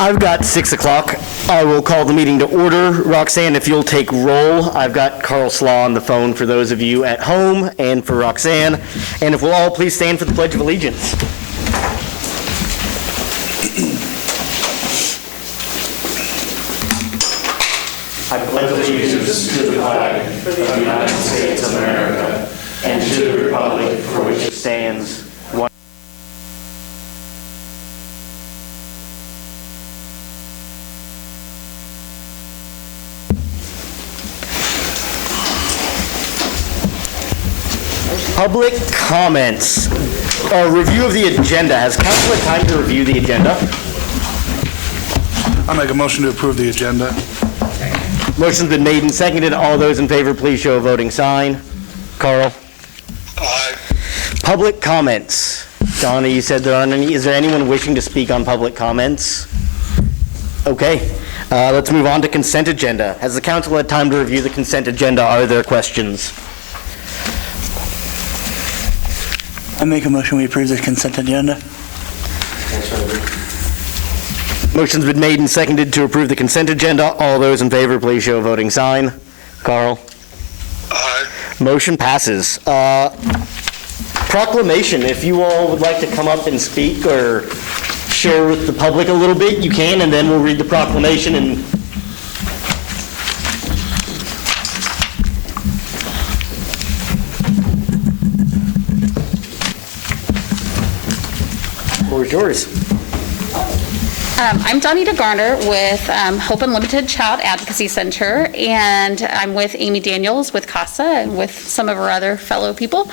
I've got 6 o'clock. I will call the meeting to order. Roxanne, if you'll take roll. I've got Carl Slaw on the phone for those of you at home and for Roxanne. And if we'll all please stand for the Pledge of Allegiance. I pledge allegiance to the flag of the United States of America and to the republic for which it stands, one. Public comments. A review of the agenda. Has council had time to review the agenda? I'll make a motion to approve the agenda. Motion's been made and seconded. All those in favor, please show a voting sign. Carl? Aye. Public comments. Donna, you said there aren't any. Is there anyone wishing to speak on public comments? Okay. Let's move on to consent agenda. Has the council had time to review the consent agenda? Are there questions? I make a motion we approve the consent agenda. Motion's been made and seconded to approve the consent agenda. All those in favor, please show a voting sign. Carl? Aye. Motion passes. Proclamation. If you all would like to come up and speak or share with the public a little bit, you can, and then we'll read the proclamation and floor's yours. I'm Donita Garner with Hope Unlimited Child Advocacy Center, and I'm with Amy Daniels with CASA and with some of our other fellow people.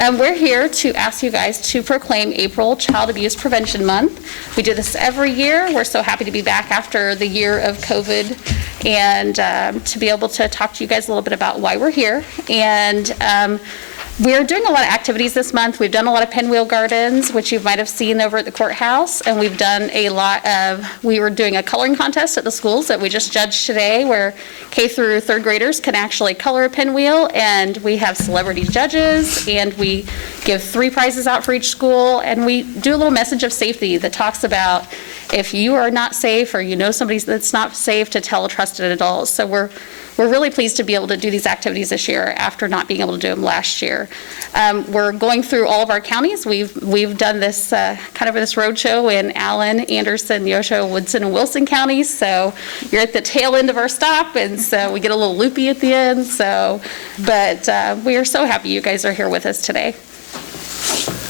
We're here to ask you guys to proclaim April Child Abuse Prevention Month. We do this every year. We're so happy to be back after the year of COVID and to be able to talk to you guys a little bit about why we're here. And we're doing a lot of activities this month. We've done a lot of pinwheel gardens, which you might have seen over at the courthouse, and we've done a lot of, we were doing a coloring contest at the schools that we just judged today, where K through third graders can actually color a pinwheel, and we have celebrity judges, and we give 3 prizes out for each school, and we do a little message of safety that talks about if you are not safe or you know somebody that's not safe, to tell a trusted adult. So we're really pleased to be able to do these activities this year after not being able to do them last year. We're going through all of our counties. We've done this kind of this road show in Allen, Anderson, Neosho, Woodson, and Wilson counties. So you're at the tail end of our stop, and so we get a little loopy at the end. So, but we are so happy you guys are here with us today.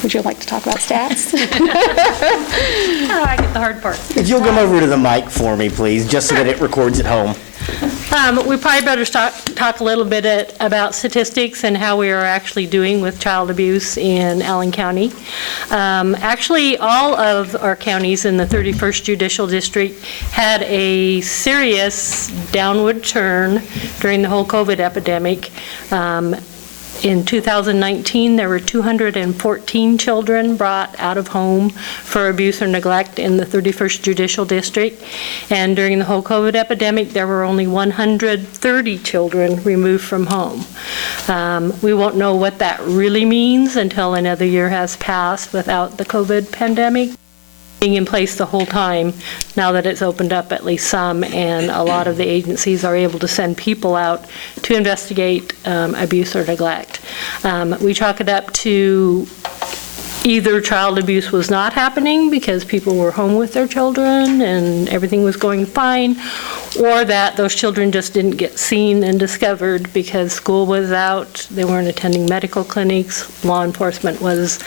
Would you like to talk about stats? Oh, I get the hard part. If you'll come over to the mic for me, please, just so that it records at home. We probably better talk a little bit about statistics and how we are actually doing with child abuse in Allen County. Actually, all of our counties in the 31st Judicial District had a serious downward turn during the whole COVID epidemic. In 2019, there were 214 children brought out of home for abuse or neglect in the 31st Judicial District. And during the whole COVID epidemic, there were only 130 children removed from home. We won't know what that really means until another year has passed without the COVID pandemic being in place the whole time, now that it's opened up at least some, and a lot of the agencies are able to send people out to investigate abuse or neglect. We chalk it up to either child abuse was not happening because people were home with their children and everything was going fine, or that those children just didn't get seen and discovered because school was out, they weren't attending medical clinics, law enforcement was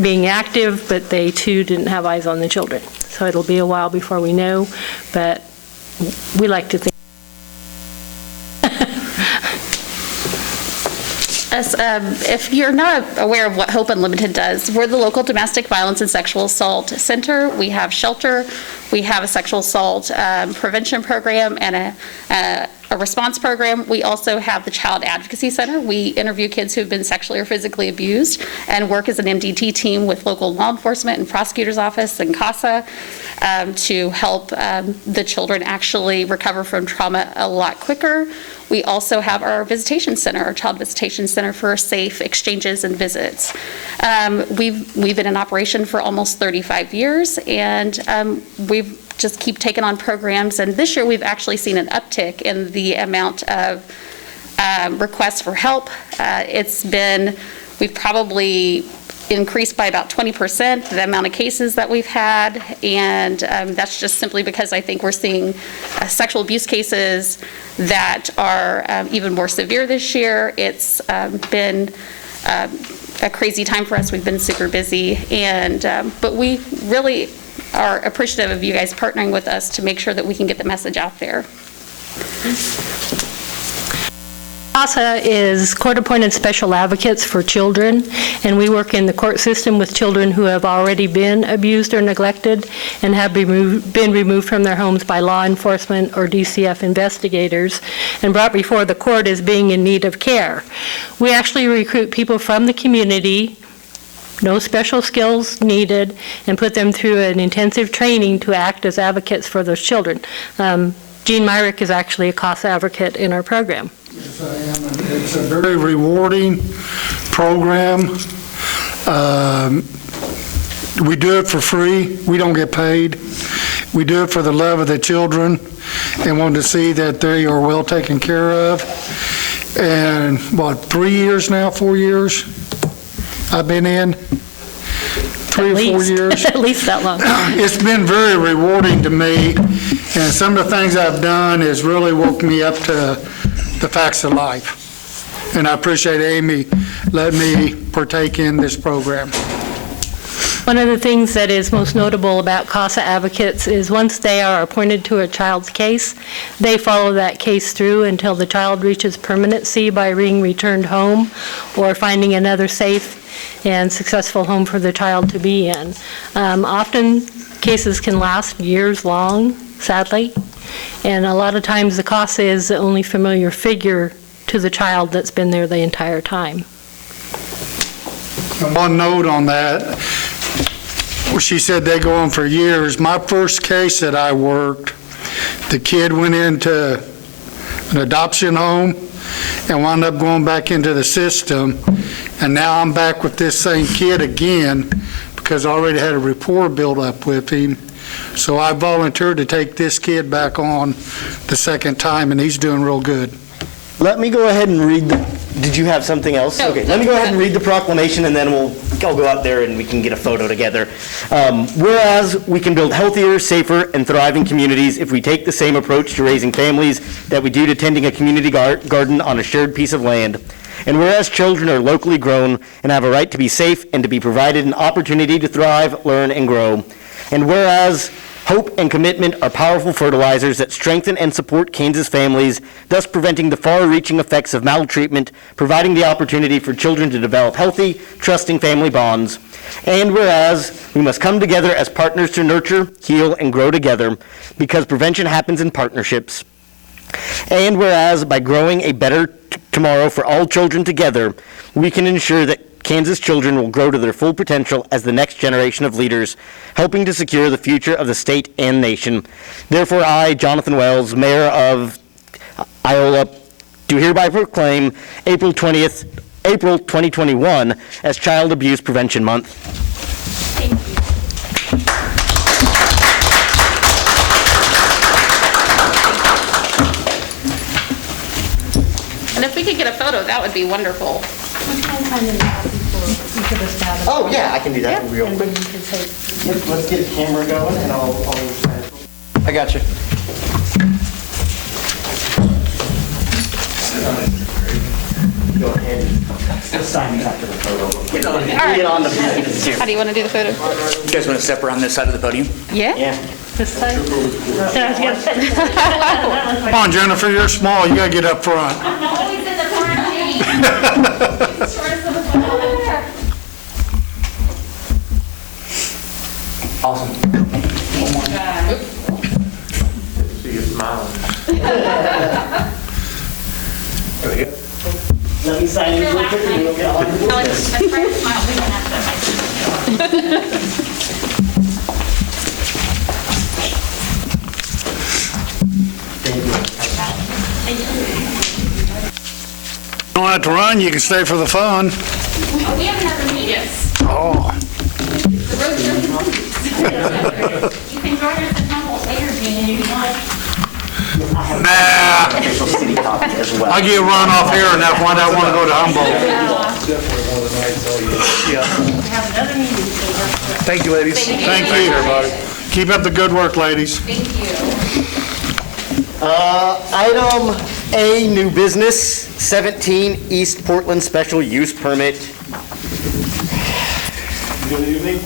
being active, but they too didn't have eyes on the children. So it'll be a while before we know, but we like to think. If you're not aware of what Hope Unlimited does, we're the local domestic violence and sexual assault center. We have shelter, we have a sexual assault prevention program and a response program. We also have the Child Advocacy Center. We interview kids who have been sexually or physically abused and work as an MDT team with local law enforcement and prosecutor's office and CASA to help the children actually recover from trauma a lot quicker. We also have our visitation center, our child visitation center for safe exchanges and visits. We've been in operation for almost 35 years, and we've just keep taking on programs. And this year, we've actually seen an uptick in the amount of requests for help. We've probably increased by about 20% the amount of cases that we've had, and that's just simply because I think we're seeing sexual abuse cases that are even more severe this year. It's been a crazy time for us. We've been super busy, and but we really are appreciative of you guys partnering with us to make sure that we can get the message out there. CASA is court-appointed special advocates for children, and we work in the court system with children who have already been abused or neglected and have been removed from their homes by law enforcement or DCF investigators and brought before the court as being in need of care. We actually recruit people from the community, no special skills needed, and put them through an intensive training to act as advocates for those children. Jean Myrick is actually a CASA advocate in our program. Yes, I am. And it's a very rewarding program. We do it for free. We don't get paid. We do it for the love of the children and want to see that they are well taken care of. And 3 years now, 4 years I've been in? 3 or 4 years? At least that long. It's been very rewarding to me, and some of the things I've done has really woke me up to the facts of life. And I appreciate Amy letting me partake in this program. One of the things that is most notable about CASA advocates is once they are appointed to a child's case, they follow that case through until the child reaches permanency by being returned home or finding another safe and successful home for the child to be in. Often cases can last years long, sadly, and a lot of times the CASA is the only familiar figure to the child that's been there the entire time. One note on that, she said they go on for years. My first case that I worked, the kid went into an adoption home and wound up going back into the system, and now I'm back with this same kid again because I already had a rapport built up with him. So I volunteered to take this kid back on the second time, and he's doing real good. Let me go ahead and read did you have something else? No, Okay, let me go ahead and read the proclamation, and then I'll go out there and we can get a photo together. Whereas we can build healthier, safer, and thriving communities if we take the same approach to raising families that we do to tending a community garden on a shared piece of land. And whereas children are locally grown and have a right to be safe and to be provided an opportunity to thrive, learn, and grow. And whereas hope and commitment are powerful fertilizers that strengthen and support Kansas families, thus preventing the far-reaching effects of maltreatment, providing the opportunity for children to develop healthy, trusting family bonds. And whereas we must come together as partners to nurture, heal, and grow together, because prevention happens in partnerships. And whereas by growing a better tomorrow for all children together, we can ensure that Kansas children will grow to their full potential as the next generation of leaders, helping to secure the future of the state and nation. Therefore, I, Jonathan Wells, Mayor of Iola, do hereby proclaim April 2021 as Child Abuse Prevention Month. Thank you. And if we could get a photo, that would be wonderful. Oh, yeah, I can do that real quick. Yep, let's get the camera going, and I'll I got you. Go ahead. Just sign after the photo. Get on the here. How do you want to do the photo? You guys want to step around this side of the podium? Yeah? Yeah. This side? Come on, Jennifer, you're small. You got to get up front. Always in the front. Awesome. See you smiling. Let me sign in real quick, and we'll get on. You don't have to run. You can stay for the fun. We have another meeting. Yes. Oh. The road trip. You can join us at Humboldt. I get run off here and that's why I want to go to Humboldt. Have another meeting. Thank you, ladies. Thank you, everybody. Keep up the good work, ladies. Thank you. Item A, new business, 17 East Portland special use permit. Good evening.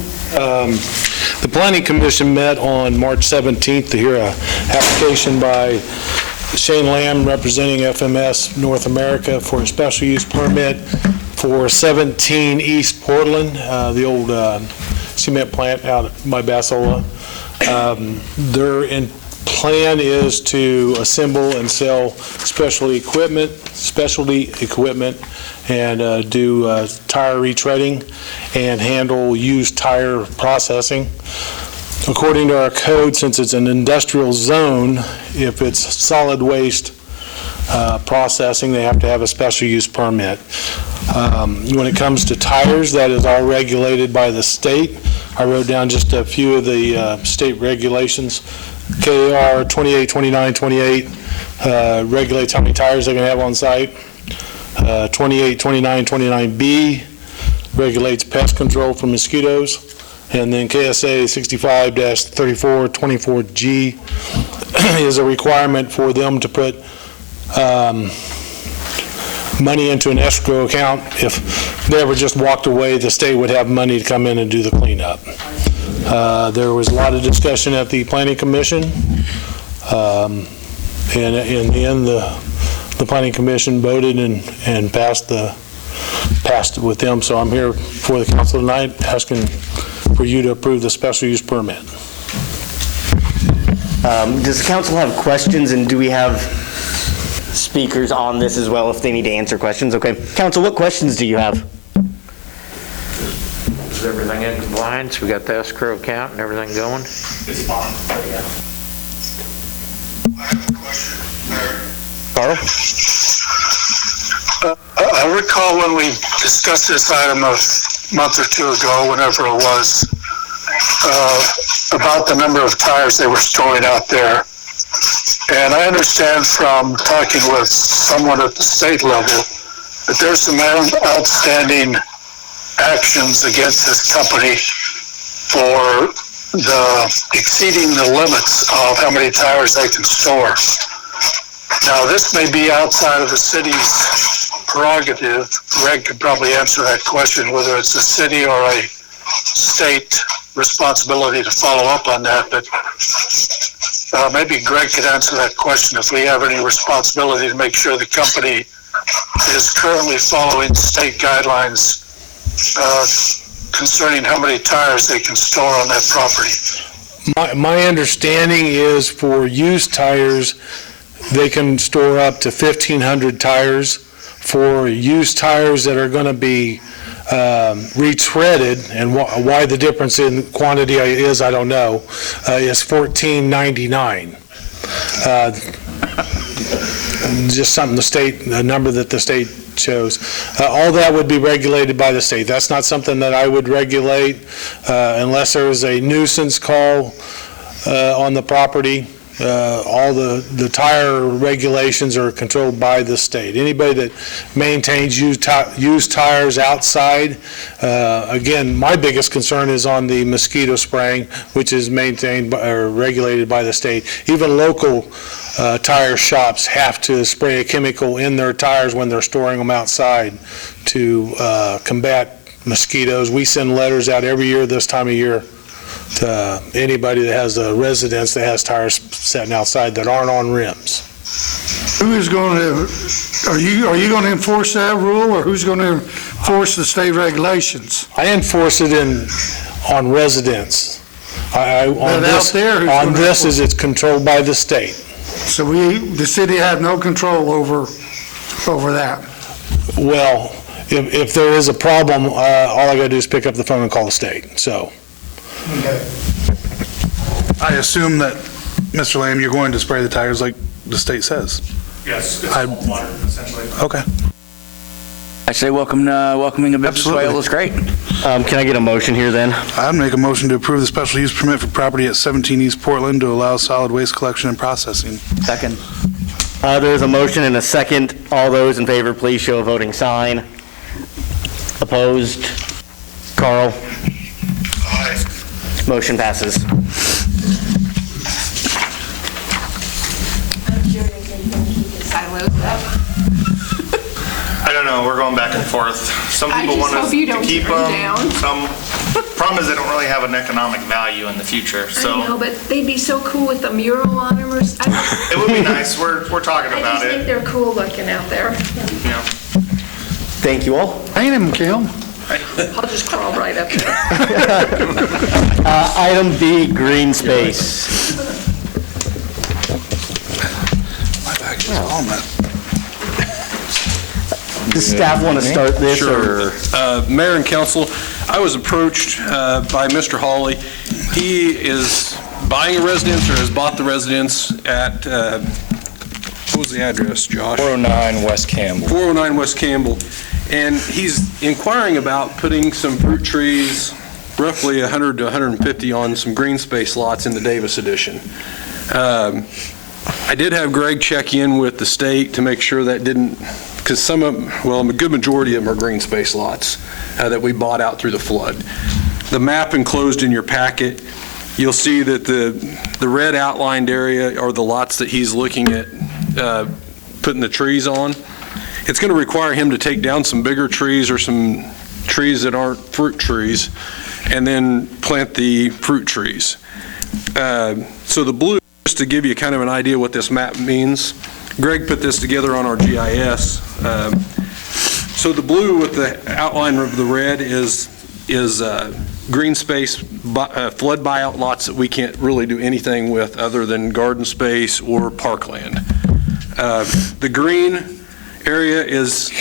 The Planning Commission met on March 17th to hear an application by Shane Lamb representing FMS North America for a special use permit for 17 East Portland, the old cement plant out by Iola. Their plan is to assemble and sell specialty equipment, and do tire retreading and handle used tire processing. According to our code, since it's an industrial zone, if it's solid waste processing, they have to have a special use permit. When it comes to tires, that is all regulated by the state. I wrote down just a few of the state regulations. KAR 28, 29, 28 regulates how many tires they can have on site. 28, 29, 29B regulates pest control for mosquitoes. And then KSA 65-34, 24G is a requirement for them to put money into an escrow account. If they ever just walked away, the state would have money to come in and do the cleanup. There was a lot of discussion at the Planning Commission. And in the end, the Planning Commission voted and passed it with them. So I'm here for the council tonight asking for you to approve the special use permit. Does the council have questions, and do we have speakers on this as well if they need to answer questions? Okay. Council, what questions do you have? Is everything in compliance? We got the escrow account and everything going? It's on. I have a question, Mayor. Carl? I recall when we discussed this item a month or two ago, whenever it was, about the number of tires they were storing out there. And I understand from talking with someone at the state level that there's some outstanding actions against this company for exceeding the limits of how many tires they can store. Now, this may be outside of the city's prerogative. Greg could probably answer that question, whether it's a city or a state responsibility to follow up on that, but maybe Greg could answer that question, if we have any responsibility to make sure the company is currently following state guidelines concerning how many tires they can store on that property. My understanding is for used tires, they can store up to 1,500 tires. For used tires that are going to be retreaded, and why the difference in quantity is, I don't know, is $14.99. Just something the number that the state chose. All that would be regulated by the state. That's not something that I would regulate unless there is a nuisance call on the property. All the tire regulations are controlled by the state. Anybody that maintains used tires outside, again, my biggest concern is on the mosquito spraying, which is maintained or regulated by the state. Even local tire shops have to spray a chemical in their tires when they're storing them outside to combat mosquitoes. We send letters out every year this time of year to anybody that has a residence that has tires sitting outside that aren't on rims. Who is going to, are you going to enforce that rule, or who's going to enforce the state regulations? I enforce it on residents. On this is it's controlled by the state. So the city has no control over that. Well, if there is a problem, all I gotta do is pick up the phone and call the state, so. I assume that, Mr. Lamb, you're going to spray the tires like the state says? Yes, it's salt water, essentially. Okay. I say welcoming a business to Iola is great. Can I get a motion here then? I'd make a motion to approve the special use permit for property at 17 East Portland to allow solid waste collection and processing. Second. There's a motion and a second. All those in favor, please show a voting sign. Opposed? Carl? Aye. Motion passes. I don't know, we're going back and forth. Some I people just want us hope you to don't keep turn them. down. Some, problem is they don't really have an economic value in the future, I know, so but they'd be so cool with the mural on them or, it would be nice. We're talking I about just think it, they're cool looking out there. you know. Thank you all. Paint them, Kim. I'll just crawl right up there. Item B, green space. My back is on that. Does staff want to start this, or? Mayor and council, I was approached by Mr. Hawley. He is buying a residence or has bought the residence at, what was the address, Josh? 409 West Campbell. 409 West Campbell. And he's inquiring about putting some fruit trees, roughly 100 to 150 on some green space lots in the Davis addition. I did have Greg check in with the state to make sure that didn't, because some of them, well, a good majority of them are green space lots that we bought out through the flood. The map enclosed in your packet, you'll see that the red outlined area are the lots that he's looking at putting the trees on. It's going to require him to take down some bigger trees or some trees that aren't fruit trees and then plant the fruit trees. So the blue, just to give you kind of an idea what this map means, Greg put this together on our GIS. So the blue with the outline of the red is green space flood buyout lots that we can't really do anything with other than garden space or parkland. The green area is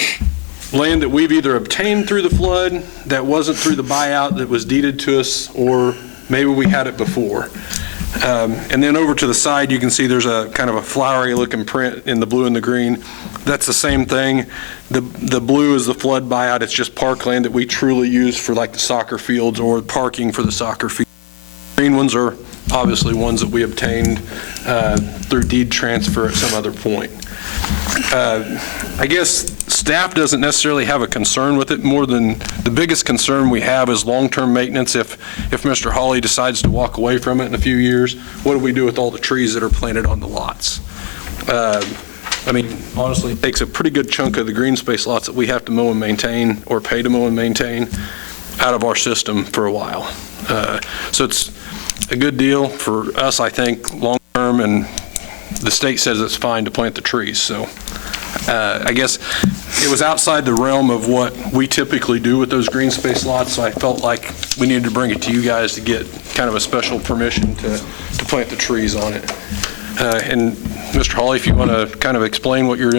land that we've either obtained through the flood that wasn't through the buyout that was deeded to us, or maybe we had it before. And then over to the side, you can see there's a kind of a flowery looking print in the blue and the green. That's the same thing. The blue is the flood buyout. It's just parkland that we truly use for like the soccer fields or parking for the soccer field. Green ones are obviously ones that we obtained through deed transfer at some other point. I guess staff doesn't necessarily have a concern with it. More than the biggest concern we have is long-term maintenance. If Mr. Hawley decides to walk away from it in a few years, what do we do with all the trees that are planted on the lots? I mean, honestly, it takes a pretty good chunk of the green space lots that we have to mow and maintain or pay to mow and maintain out of our system for a while. So it's a good deal for us, I think, long-term, and the state says it's fine to plant the trees. So I guess it was outside the realm of what we typically do with those green space lots, so I felt like we needed to bring it to you guys to get kind of a special permission to plant the trees on it. And Mr. Hawley, if you want to kind of explain what you're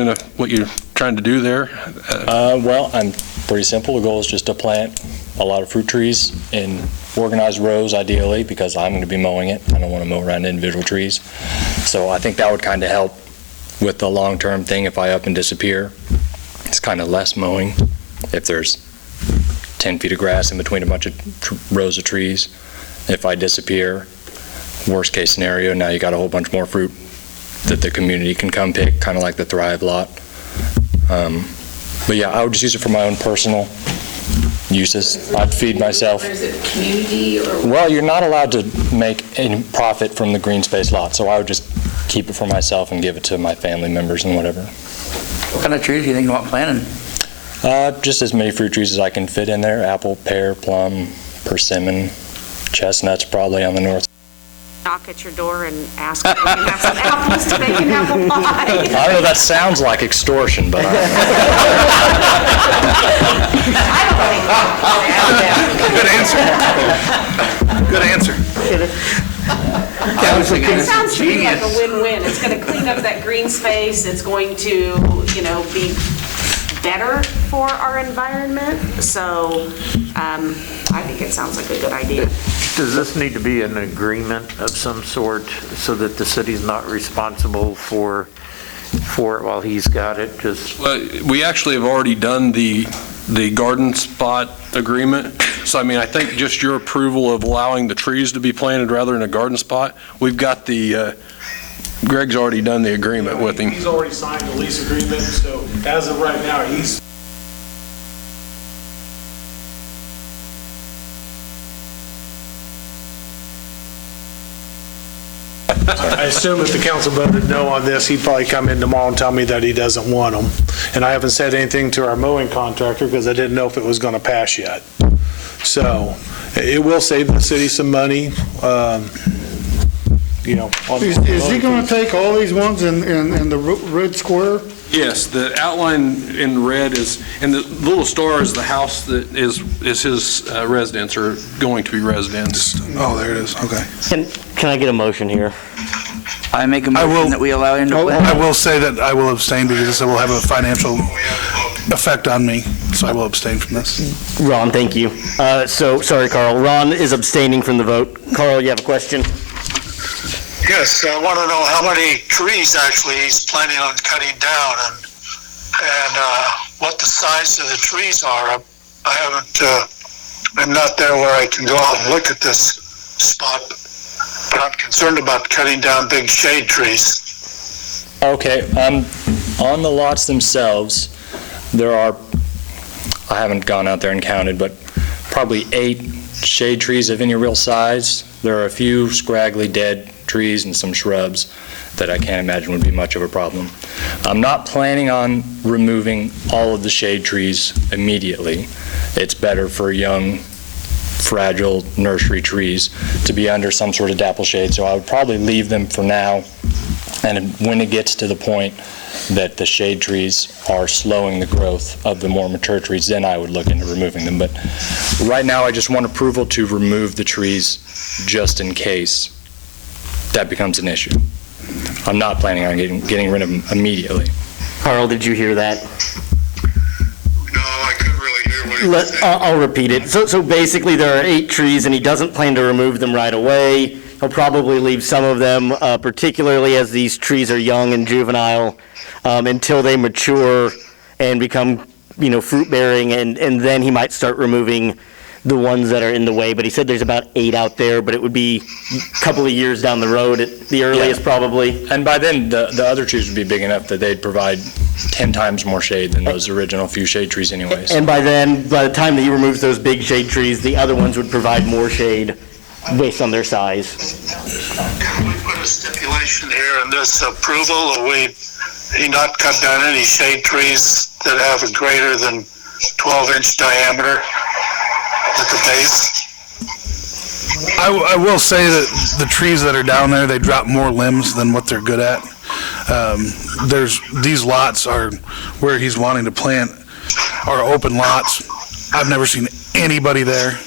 trying to do there. Well, I'm pretty simple. The goal is just to plant a lot of fruit trees in organized rows, ideally, because I'm going to be mowing it. I don't want to mow around individual trees. So I think that would kind of help with the long-term thing. If I up and disappear, it's kind of less mowing if there's 10 feet of grass in between a bunch of rows of trees. If I disappear, worst case scenario, now you got a whole bunch more fruit that the community can come pick, kind of like the Thrive lot. But yeah, I would just use it for my own personal uses. I'd feed myself. Or is it community or? Well, you're not allowed to make any profit from the green space lot, so I would just keep it for myself and give it to my family members and whatever. What kind of trees do you think you want planted? Just as many fruit trees as I can fit in there: apple, pear, plum, persimmon, chestnuts probably on the north. Knock at your door and ask if you can have some apples to make an apple pie. I don't know, that sounds like extortion, but Good answer. It sounds to me like a win-win. It's going to clean up that green space. It's going to, be better for our environment. So I think it sounds like a good idea. Does this need to be an agreement of some sort so that the city's not responsible for it while he's got it? Well, we actually have already done the garden spot agreement. So, I think just your approval of allowing the trees to be planted rather than a garden spot, we've got the Greg's already done the agreement with him. He's already signed the lease agreement, so as of right now, he's. I assume if the council voted no on this, he'd probably come in tomorrow and tell me that he doesn't want them. And I haven't said anything to our mowing contractor because I didn't know if it was going to pass yet. So it will save the city some money, you know. Is he going to take all these ones in the red square? Yes, the outline in red is, and the little star is the house that is his residence or going to be residence. Oh, there it is, okay. Can I get a motion here? I make a motion that we allow him to. I will say that I will abstain because it will have a financial effect on me, so I will abstain from this. Ron, thank you. Sorry, Carl. Ron is abstaining from the vote. Carl, you have a question? Yes, I want to know how many trees actually he's planning on cutting down and what the size of the trees are. I'm not there where I can go out and look at this spot, but I'm concerned about cutting down big shade trees. Okay, on the lots themselves, there are, I haven't gone out there and counted, but probably 8 shade trees of any real size. There are a few scraggly dead trees and some shrubs that I can't imagine would be much of a problem. I'm not planning on removing all of the shade trees immediately. It's better for young, fragile nursery trees to be under some sort of dapple shade, so I would probably leave them for now, and when it gets to the point that the shade trees are slowing the growth of the more mature trees, then I would look into removing them. But right now, I just want approval to remove the trees just in case that becomes an issue. I'm not planning on getting rid of them immediately. Carl, did you hear that? No, I couldn't really hear what he was saying. I'll repeat it. So basically, there are 8 trees, and he doesn't plan to remove them right away. He'll probably leave some of them, particularly as these trees are young and juvenile, until they mature and become, fruit-bearing, and then he might start removing the ones that are in the way. But he said there's about 8 out there, but it would be a couple of years down the road at the earliest, probably. And by then, the other trees would be big enough that they'd provide 10 times more shade than those original few shade trees anyways. And by the time that he removes those big shade trees, the other ones would provide more shade based on their size. Can we put a stipulation here in this approval that he not cut down any shade trees that have a greater than 12-inch diameter at the base? I will say that the trees that are down there, they drop more limbs than what they're good at. These lots are where he's wanting to plant are open lots. I've never seen anybody there.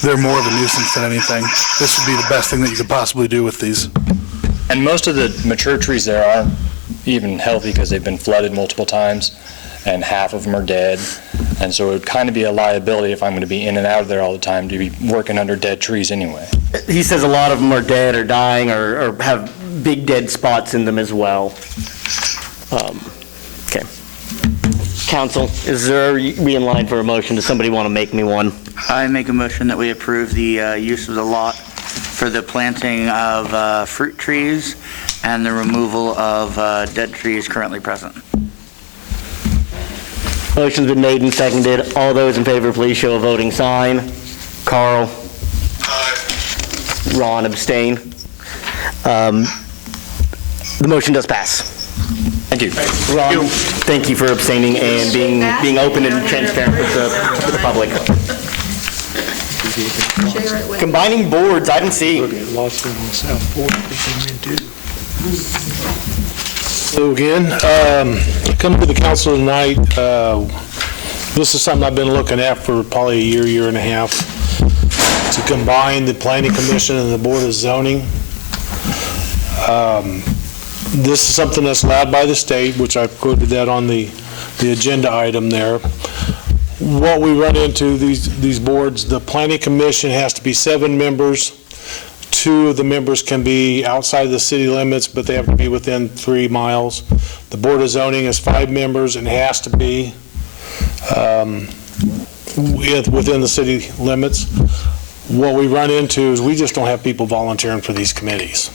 They're more of a nuisance than anything. This would be the best thing that you could possibly do with these. And most of the mature trees there aren't even healthy because they've been flooded multiple times, and half of them are dead. And so it would kind of be a liability if I'm going to be in and out of there all the time to be working under dead trees anyway. He says a lot of them are dead or dying or have big dead spots in them as well. Okay. Council, are we in line for a motion? Does somebody want to make me one? I make a motion that we approve the use of the lot for the planting of fruit trees and the removal of dead trees currently present. Motion's been made and seconded. All those in favor, please show a voting sign. Carl? Aye. Ron, abstain. The motion does pass. Thank you. Ron, thank you for abstaining and being open and transparent with the public. Share it with. Combining boards, item C. So again, coming to the council tonight, this is something I've been looking at for probably a year and a half, to combine the planning commission and the board of zoning. This is something that's allowed by the state, which I've quoted that on the agenda item there. What we run into, these boards, the planning commission has to be 7 members. 2 of the members can be outside the city limits, but they have to be within 3 miles. The board of zoning is 5 members and has to be within the city limits. What we run into is we just don't have people volunteering for these committees.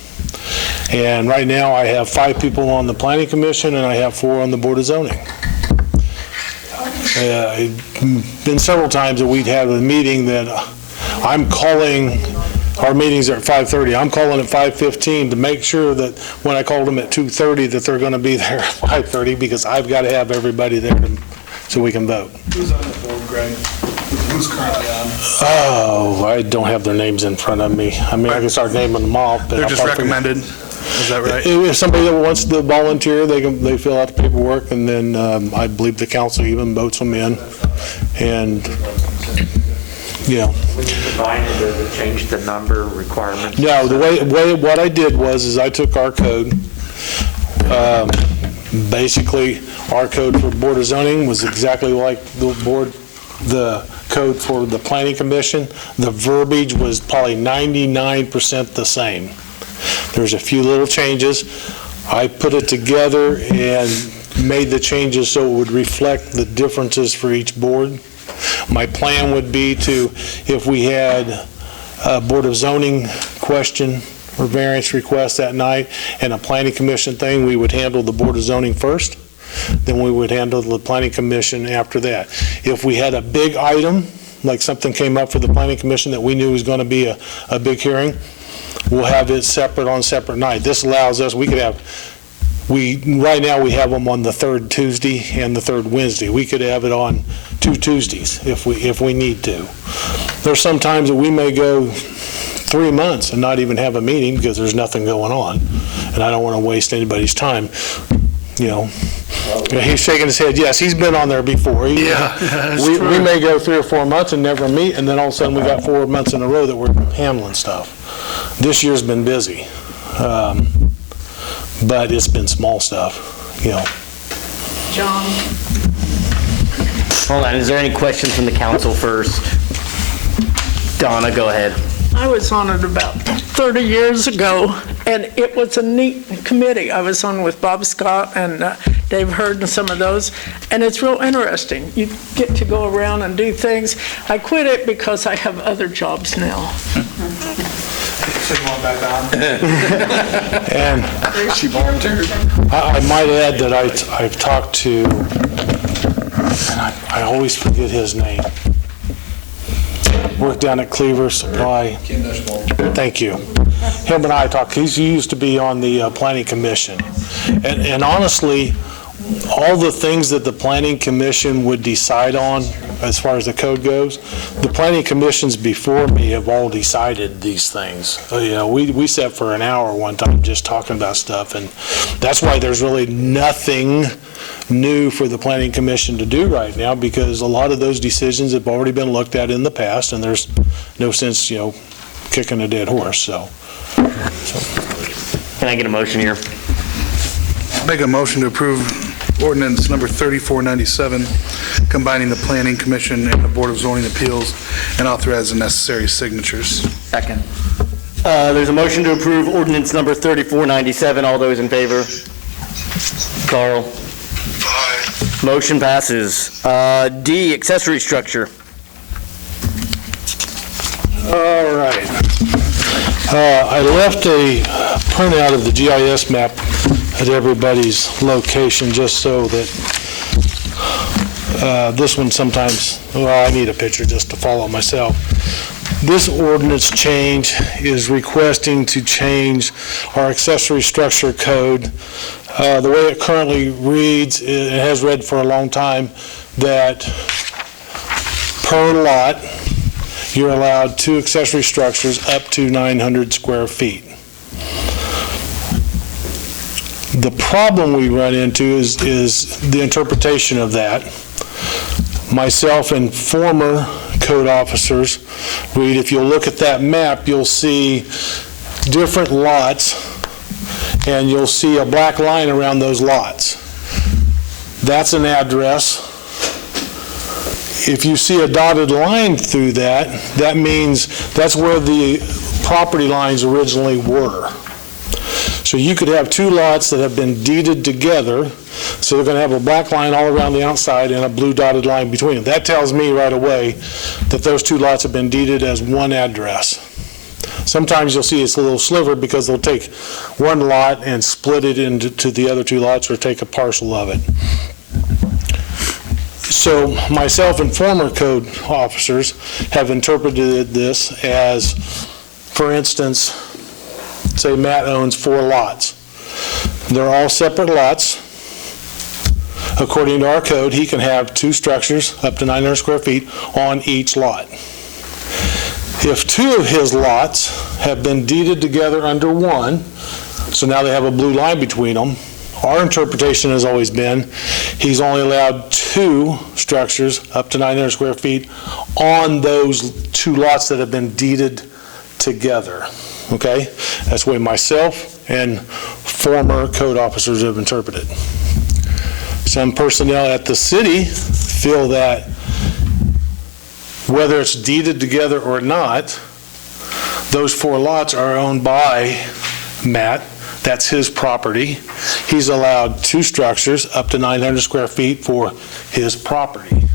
And right now, I have 5 people on the Planning Commission, and I have 4 on the Board of Zoning. It's been several times that we'd have a meeting that I'm calling, our meetings are at 5:30. I'm calling at 5:15 to make sure that when I called them at 2:30 that they're going to be there at 5:30, because I've got to have everybody there so we can vote. Who's on the board, Greg? Who's currently on? Oh, I don't have their names in front of me. I mean, I can start naming them off. But They're I'll just probably- recommended, is that right? If somebody that wants to volunteer, they fill out the paperwork, and then I believe the council even votes them in. And, When you combine it, does it change the number requirements? no, the way what I did is I took our code. Basically, our code for Board of Zoning was exactly like the code for the Planning Commission. The verbiage was probably 99% the same. There's a few little changes. I put it together and made the changes so it would reflect the differences for each board. My plan would be to, if we had a Board of Zoning question or variance request that night and a Planning Commission thing, we would handle the Board of Zoning first, then we would handle the Planning Commission after that. If we had a big item, like something came up for the Planning Commission that we knew was going to be a big hearing, we'll have it separate on separate night. This allows us, right now we have them on the third Tuesday and the third Wednesday. We could have it on 2 Tuesdays if we need to. There's some times that we may go 3 months and not even have a meeting because there's nothing going on, and I don't want to waste anybody's time. He's shaking his head. Yes, he's been on there before. We may go 3 or 4 months and never meet, and then all of a sudden we got 4 months in a row that we're handling stuff. This year's been busy, but it's been small stuff, John? Hold on, is there any questions from the council first? Donna, go ahead. I was on it about 30 years ago, and it was a neat committee. I was on with Bob Scott and Dave Hurd and some of those, and it's real interesting. You get to go around and do things. I quit it because I have other jobs now. So you want back on? And She volunteered. I might add that I've talked to, and I always forget his name. Worked down at Cleaver Supply. Thank you. Him and I talked. He used to be on the Planning Commission. And honestly, all the things that the Planning Commission would decide on, as far as the code goes, the Planning Commissions before me have all decided these things. We sat for an hour one time just talking about stuff, and that's why there's really nothing new for the Planning Commission to do right now, because a lot of those decisions have already been looked at in the past, and there's no sense, kicking a dead horse, so. Can I get a motion here? Make a motion to approve ordinance number 3497, combining the Planning Commission and the Board of Zoning Appeals, and authorize the necessary signatures. Second. There's a motion to approve ordinance number 3497. All those in favor? Carl? Motion passes. D, accessory structure. All right. I left a printout of the GIS map at everybody's location just so that this one sometimes, I need a picture just to follow myself. This ordinance change is requesting to change our accessory structure code. The way it currently reads, it has read for a long time, that per lot, you're allowed 2 accessory structures up to 900 square feet. The problem we run into is the interpretation of that. Myself and former code officers read, if you'll look at that map, you'll see different lots, and you'll see a black line around those lots. That's an address. If you see a dotted line through that, that means that's where the property lines originally were. So you could have 2 lots that have been deeded together, so they're going to have a black line all around the outside and a blue dotted line between them. That tells me right away that those 2 lots have been deeded as one address. Sometimes you'll see it's a little sliver because they'll take one lot and split it into the other 2 lots or take a parcel of it. So myself and former code officers have interpreted this as, for instance, say Matt owns 4 lots. They're all separate lots. According to our code, he can have 2 structures up to 900 square feet on each lot. If 2 of his lots have been deeded together under one, so now they have a blue line between them, our interpretation has always been he's only allowed 2 structures up to 900 square feet on those 2 lots that have been deeded together. Okay? That's the way myself and former code officers have interpreted. Some personnel at the city feel that whether it's deeded together or not, those 4 lots are owned by Matt. That's his property. He's allowed 2 structures up to 900 square feet for his property.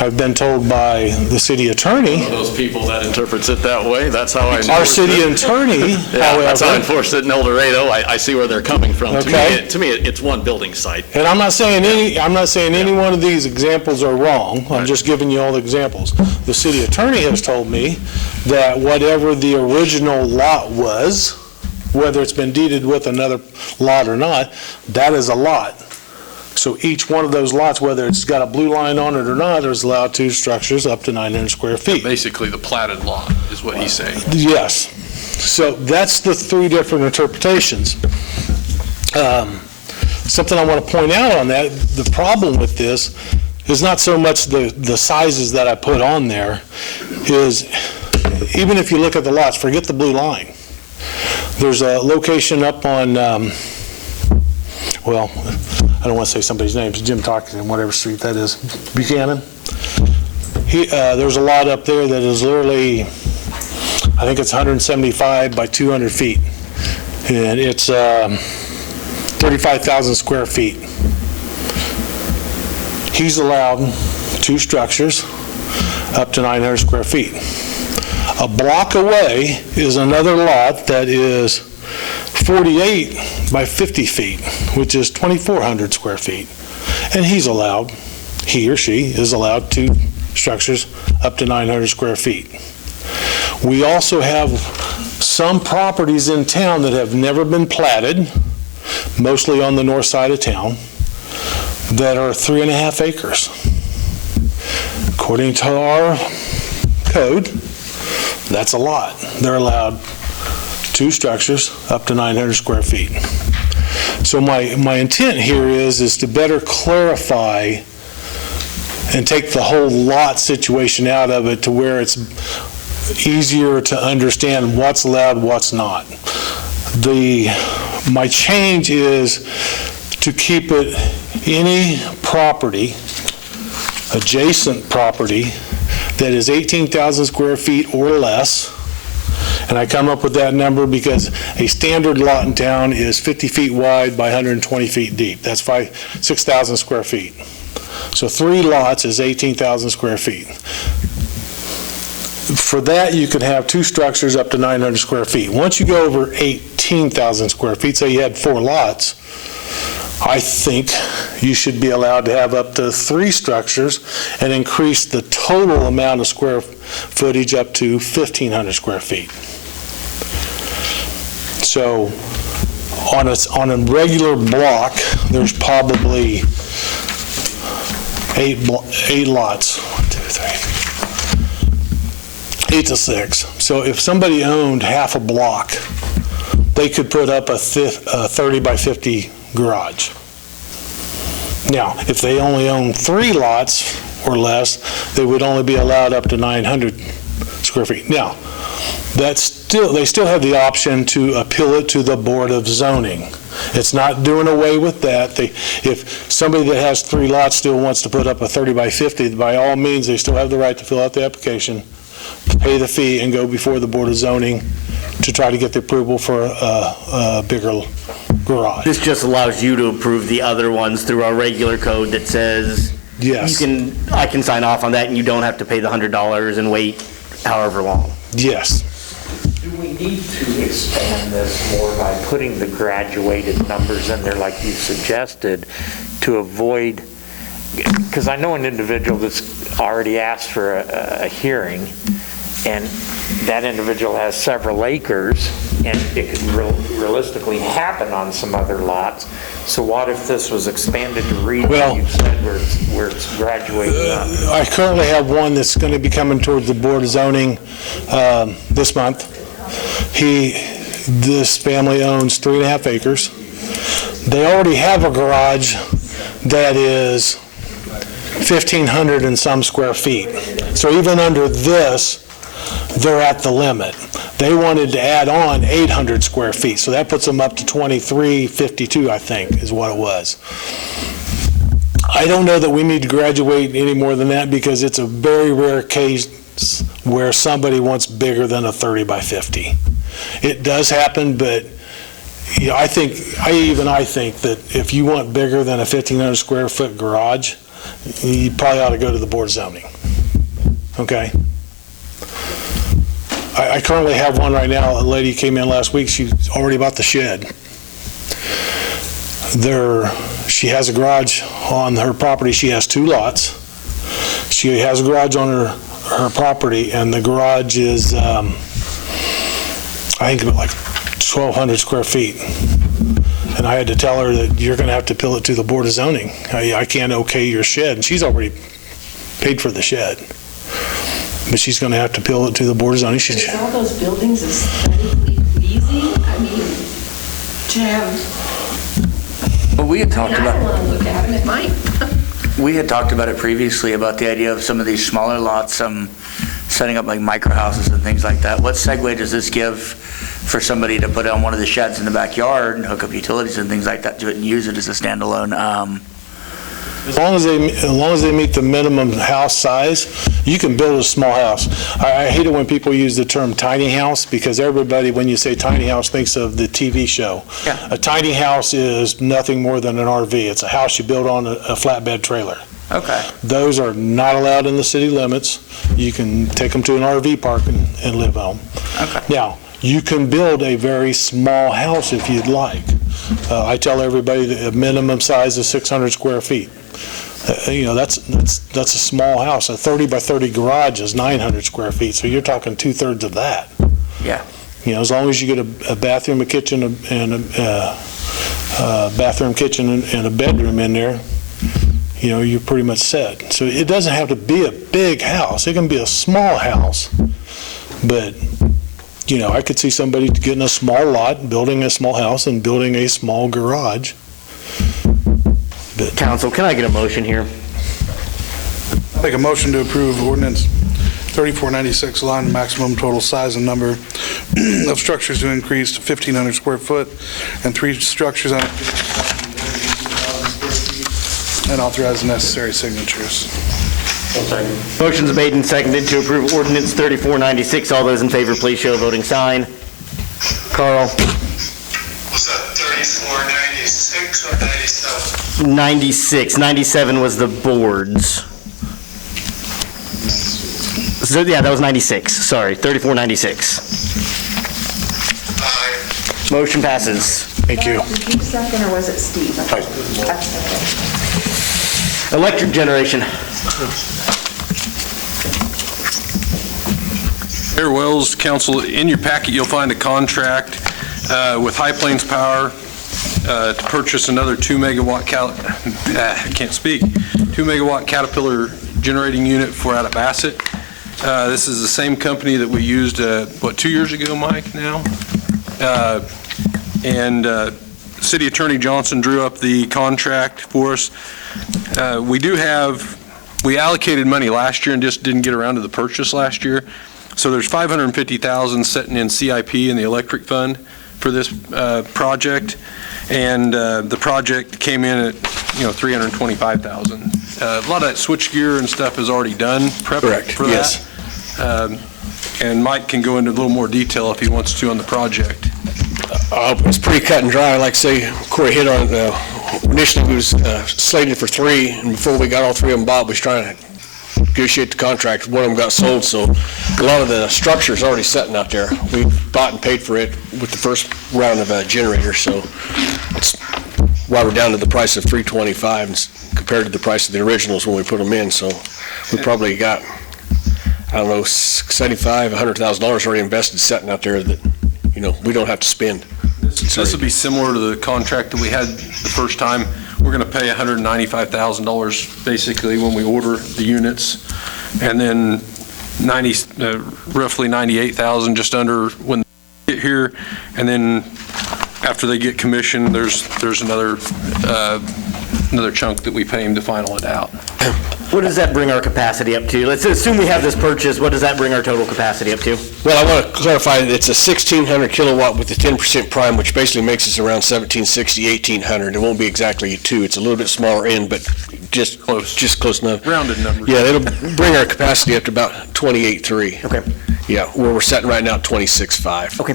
I've been told by the city attorney. Those people that interprets it that way, that's how I enforce it. Our city attorney, however. That's how I enforce it in El Dorado. I see where they're coming from. Okay. To me, it's one building site. And I'm not saying any one of these examples are wrong. I'm just giving you all the examples. The city attorney has told me that whatever the original lot was, whether it's been deeded with another lot or not, that is a lot. So each one of those lots, whether it's got a blue line on it or not, is allowed 2 structures up to 900 square feet. Basically, the platted lot is what he's saying. Yes. So that's the 3 different interpretations. Something I want to point out on that, the problem with this is not so much the sizes that I put on there, is even if you look at the lots, forget the blue line. There's a location up on, well, I don't want to say somebody's name, it's Jim Tockington, whatever street that is, Buchanan. There's a lot up there that is literally, I think it's 175 by 200 feet. And it's 35,000 square feet. He's allowed 2 structures up to 900 square feet. A block away is another lot that is 48 by 50 feet, which is 2,400 square feet. And he or she is allowed 2 structures up to 900 square feet. We also have some properties in town that have never been platted, mostly on the north side of town, that are 3.5 acres. According to our code, that's a lot. They're allowed 2 structures up to 900 square feet. So my intent here is to better clarify and take the whole lot situation out of it to where it's easier to understand what's allowed, what's not. My change is to keep it any property, adjacent property, that is 18,000 square feet or less. And I come up with that number because a standard lot in town is 50 feet wide by 120 feet deep. That's 6,000 square feet. So 3 lots is 18,000 square feet. For that, you could have 2 structures up to 900 square feet. Once you go over 18,000 square feet, say you had 4 lots, I think you should be allowed to have up to 3 structures and increase the total amount of square footage up to 1,500 square feet. So on a regular block, there's probably 8 lots. 1, 2, 3. 8 to 6. So if somebody owned half a block, they could put up a 30 by 50 garage. Now, if they only own 3 lots or less, they would only be allowed up to 900 square feet. Now, they still have the option to appeal it to the Board of Zoning. It's not doing away with that. If somebody that has 3 lots still wants to put up a 30 by 50, by all means, they still have the right to fill out the application, pay the fee, and go before the Board of Zoning to try to get the approval for a bigger garage. This just allows you to approve the other ones through our regular code that says yes, I can sign off on that and you don't have to pay the $100 and wait however long. Yes. Do we need to expand this more by putting the graduated numbers in there like you suggested to avoid, because I know an individual that's already asked for a hearing, and that individual has several acres, and it could realistically happen on some other lots. So what if this was expanded to read what you said where it's graduated up? I currently have one that's going to be coming towards the Board of Zoning this month. This family owns 3.5 acres. They already have a garage that is 1,500 and some square feet. So even under this, they're at the limit. They wanted to add on 800 square feet, so that puts them up to 2352, I think, is what it was. I don't know that we need to graduate any more than that because it's a very rare case where somebody wants bigger than a 30 by 50. It does happen, but you know, I think that if you want bigger than a 1,500 square foot garage, you probably ought to go to the Board of Zoning. Okay? I currently have one right now. A lady came in last week. She already bought the shed. She has a garage on her property. She has 2 lots. She has a garage on her property, and the garage is, I think, about like 1,200 square feet. And I had to tell her that you're going to have to appeal it to the Board of Zoning. I can't okay your shed, and she's already paid for the shed. But she's going to have to appeal it to the Board of Zoning. Is all those buildings aesthetically pleasing? I mean, to have, Well, we had talked I don't about, want to look at them, it might. we had talked about it previously, about the idea of some of these smaller lots, setting up like micro houses and things like that. What segue does this give for somebody to put on one of the sheds in the backyard and hook up utilities and things like that to it and use it as a standalone? As long as they meet the minimum house size, you can build a small house. I hate it when people use the term tiny house because everybody, when you say tiny house, thinks of the TV show. Yeah. A tiny house is nothing more than an RV. It's a house you build on a flatbed trailer. Okay. Those are not allowed in the city limits. You can take them to an RV park and live on them. Okay. Now, you can build a very small house if you'd like. I tell everybody that a minimum size is 600 square feet. You know, that's a small house. A 30 by 30 garage is 900 square feet, so you're talking 2/3 of that. Yeah. You know, as long as you get a bathroom, a kitchen, and a bathroom, kitchen, and a bedroom in there, you know, you're pretty much set. So it doesn't have to be a big house. It can be a small house. But, you know, I could see somebody getting a small lot, building a small house, and building a small garage. Council, can I get a motion here? Make a motion to approve ordinance 3496, allowing the maximum total size and number of structures to increase to 1,500 square foot and 3 structures on and authorize the necessary signatures. Motion's made and seconded to approve ordinance 3496. All those in favor, please show a voting sign. Carl? Was that 3496 or 97? 96. 97 was the board's. So, yeah, that was 96. Sorry, 3496. Motion passes. Thank you. Did you second or was it Steve? Electric generation. Mayor Wells, council, in your packet, you'll find a contract with High Plains Power to purchase another 2 megawatt 2 megawatt Caterpillar generating unit for out of Bassett. This is the same company that we used, 2 years ago, Mike, now? And City Attorney Johnson drew up the contract for us. We allocated money last year and just didn't get around to the purchase last year. So there's $550,000 sitting in CIP in the electric fund for this project. And the project came in at, $325,000. A lot of that switchgear and stuff is already done, prep for that. And Mike can go into a little more detail if he wants to on the project. It's pretty cut and dry. Like say Corey hit on, initially we was slated for 3, and before we got all 3 of them bought, we was trying to negotiate the contract. One of them got sold, so a lot of the structure's already sitting out there. We bought and paid for it with the first round of generators, so it's why we're down to the price of $325 compared to the price of the originals when we put them in. So we probably got, I don't know, $75,000, $100,000 already invested sitting out there that, we don't have to spend. This would be similar to the contract that we had the first time. We're going to pay $195,000 basically when we order the units, and then roughly $98,000 just under when they get here, and then after they get commissioned, there's another chunk that we pay them to final it out. What does that bring our capacity up to? Let's assume we have this purchase. What does that bring our total capacity up to? Well, I want to clarify that it's a 1,600 kilowatt with the 10% prime, which basically makes us around 1,760, 1,800. It won't be exactly 2. It's a little bit smaller end, but just close enough. Rounded numbers. Yeah, it'll bring our capacity up to about 28.3. Okay. Yeah, where we're sitting right now at 26.5. Okay.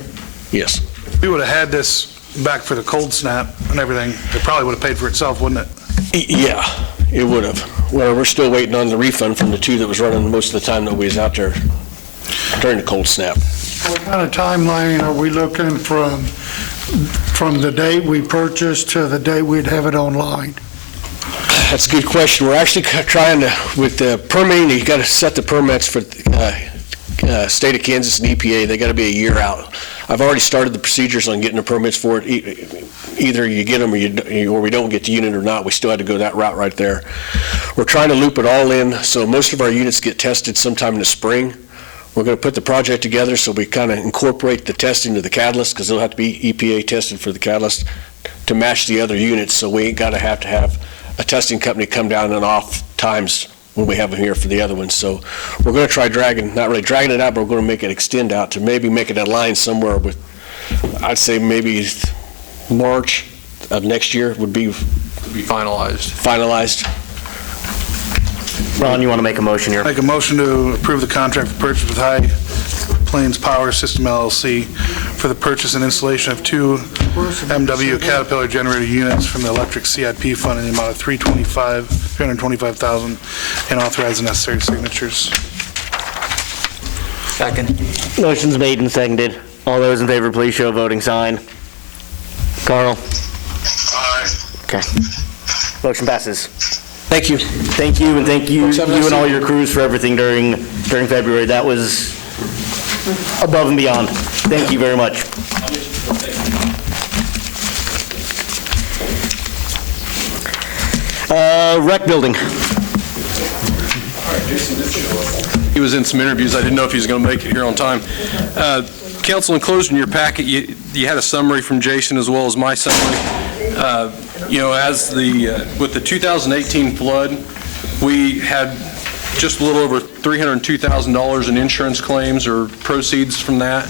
Yes. If we would have had this back for the cold snap and everything, it probably would have paid for itself, wouldn't it? Yeah, it would have. Well, we're still waiting on the refund from the 2 that was running most of the time nobody's out there during the cold snap. What kind of timeline are we looking from the date we purchased to the day we'd have it online? That's a good question. We're actually trying to, with the permitting, you got to set the permits for state of Kansas and EPA. They got to be a year out. I've already started the procedures on getting the permits for it. Either you get them or we don't get the unit or not. We still had to go that route right there. We're trying to loop it all in, so most of our units get tested sometime in the spring. We're going to put the project together so we kind of incorporate the testing to the catalyst, because they'll have to be EPA tested for the catalyst to match the other units, so we ain't got to have a testing company come down and off times when we have them here for the other ones. So we're going to try not really dragging it out, but we're going to make it extend out to maybe make it a line somewhere with, I'd say maybe March of next year would be finalized. Ron, you want to make a motion here? Make a motion to approve the contract for purchase with High Plains Power System LLC for the purchase and installation of 2 MW Caterpillar generator units from the electric CIP fund in the amount of $325,000 and authorize the necessary signatures. Second. Motion's made and seconded. All those in favor, please show a voting sign. Carl? Aye. Okay. Motion passes. Thank you. Thank you, and thank you and all your crews for everything during February. That was above and beyond. Thank you very much. Rec building. He was in some interviews. I didn't know if he was going to make it here on time. Council, enclosed in your packet, you had a summary from Jason as well as my summary. With the 2018 flood, we had just a little over $302,000 in insurance claims or proceeds from that.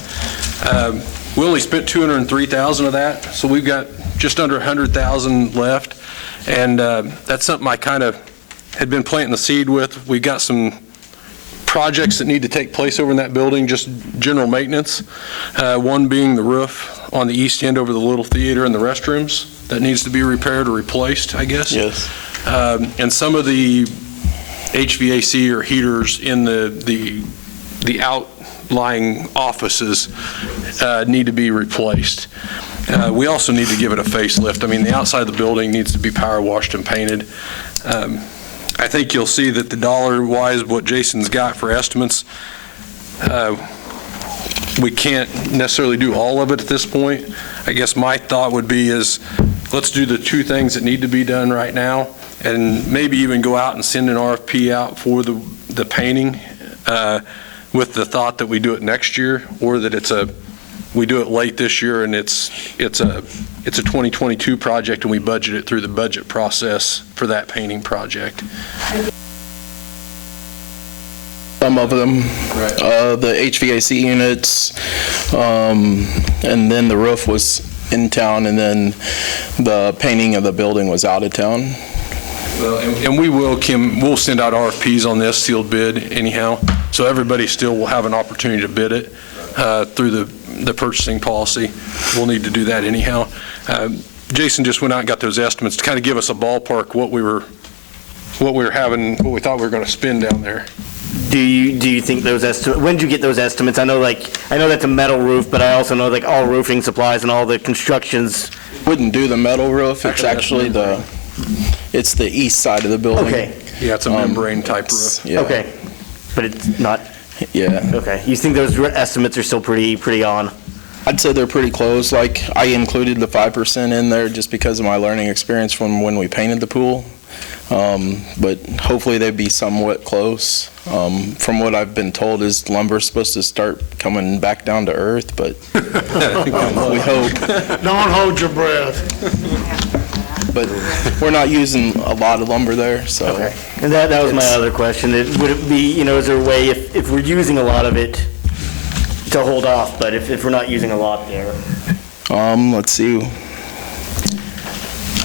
We only spent $203,000 of that, so we've got just under $100,000 left. And that's something I kind of had been planting the seed with. We got some projects that need to take place over in that building, just general maintenance. One being the roof on the east end over the little theater and the restrooms that needs to be repaired or replaced, I guess. Yes. And some of the HVAC or heaters in the outlying offices need to be replaced. We also need to give it a facelift. I mean, the outside of the building needs to be power washed and painted. I think you'll see that the dollar-wise, what Jason's got for estimates, we can't necessarily do all of it at this point. I guess my thought would be is, let's do the 2 things that need to be done right now, and maybe even go out and send an RFP out for the painting with the thought that we do it next year, or that we do it late this year and it's a 2022 project and we budget it through the budget process for that painting project. Some of them, Right. The HVAC units, and then the roof was in town, and then the painting of the building was out of town. Well, and we will, Kim, we'll send out RFPs on this sealed bid anyhow, so everybody still will have an opportunity to bid it through the purchasing policy. We'll need to do that anyhow. Jason just went out and got those estimates to kind of give us a ballpark what we were what we thought we were going to spend down there. Do you think those estimates, when did you get those estimates? I know that's a metal roof, but I also know like all roofing supplies and all the constructions. Wouldn't do the metal roof, it's actually it's the east side of the building. Okay. Yeah, it's a membrane type roof. Yeah. Okay, but it's not, Yeah. okay. You think those estimates are still pretty on? I'd say they're pretty close. Like, I included the 5% in there just because of my learning experience from when we painted the pool. But hopefully they'd be somewhat close. From what I've been told is lumber's supposed to start coming back down to earth, but we hope. Don't hold your breath. But we're not using a lot of lumber there, so. Okay. And that was my other question. Would it be, is there a way, if we're using a lot of it, to hold off, but if we're not using a lot there? Let's see.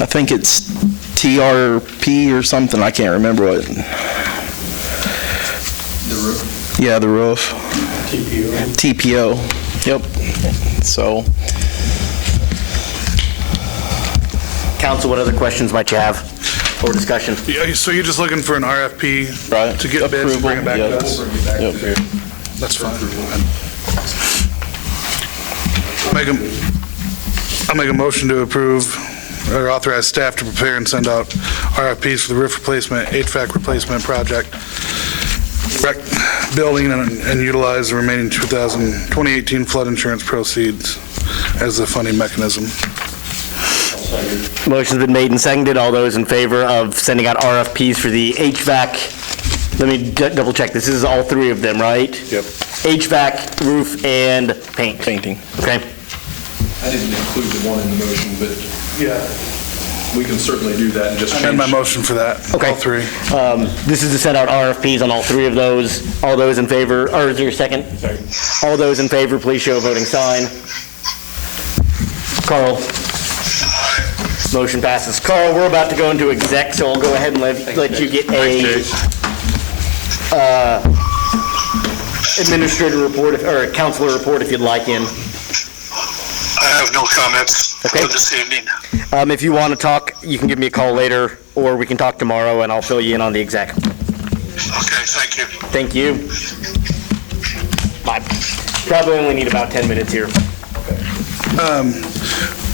I think it's TRP or something. I can't remember what. The roof? Yeah, the roof. TPO. Yep. So. Council, what other questions might you have or discussion? Yeah, so you're just looking for an RFP Right. to get bids and bring it back to Yep. us? Yep. That's fine. I'll make a motion to approve or authorize staff to prepare and send out RFPs for the roof replacement, HVAC replacement project, building and utilize the remaining 2018 flood insurance proceeds as the funding mechanism. Motion's been made and seconded. All those in favor of sending out RFPs for the HVAC, let me double check. This is all three of them, right? Yep. HVAC, roof, and painting. Okay. I didn't include the one in the motion, but Yeah. we can certainly do that and just I change. made my motion for that, Okay. all three. This is to send out RFPs on all three of those. All those in favor, or is there a second? All those in favor, please show a voting sign. Carl? Motion passes. Carl, we're about to go into exec, so I'll go ahead and let you get a administrator report, or a counselor report if you'd like in. I have no comments for this evening. If you want to talk, you can give me a call later, or we can talk tomorrow, and I'll fill you in on the exec. Okay, thank you. Thank you. Bye. Probably only need about 10 minutes here.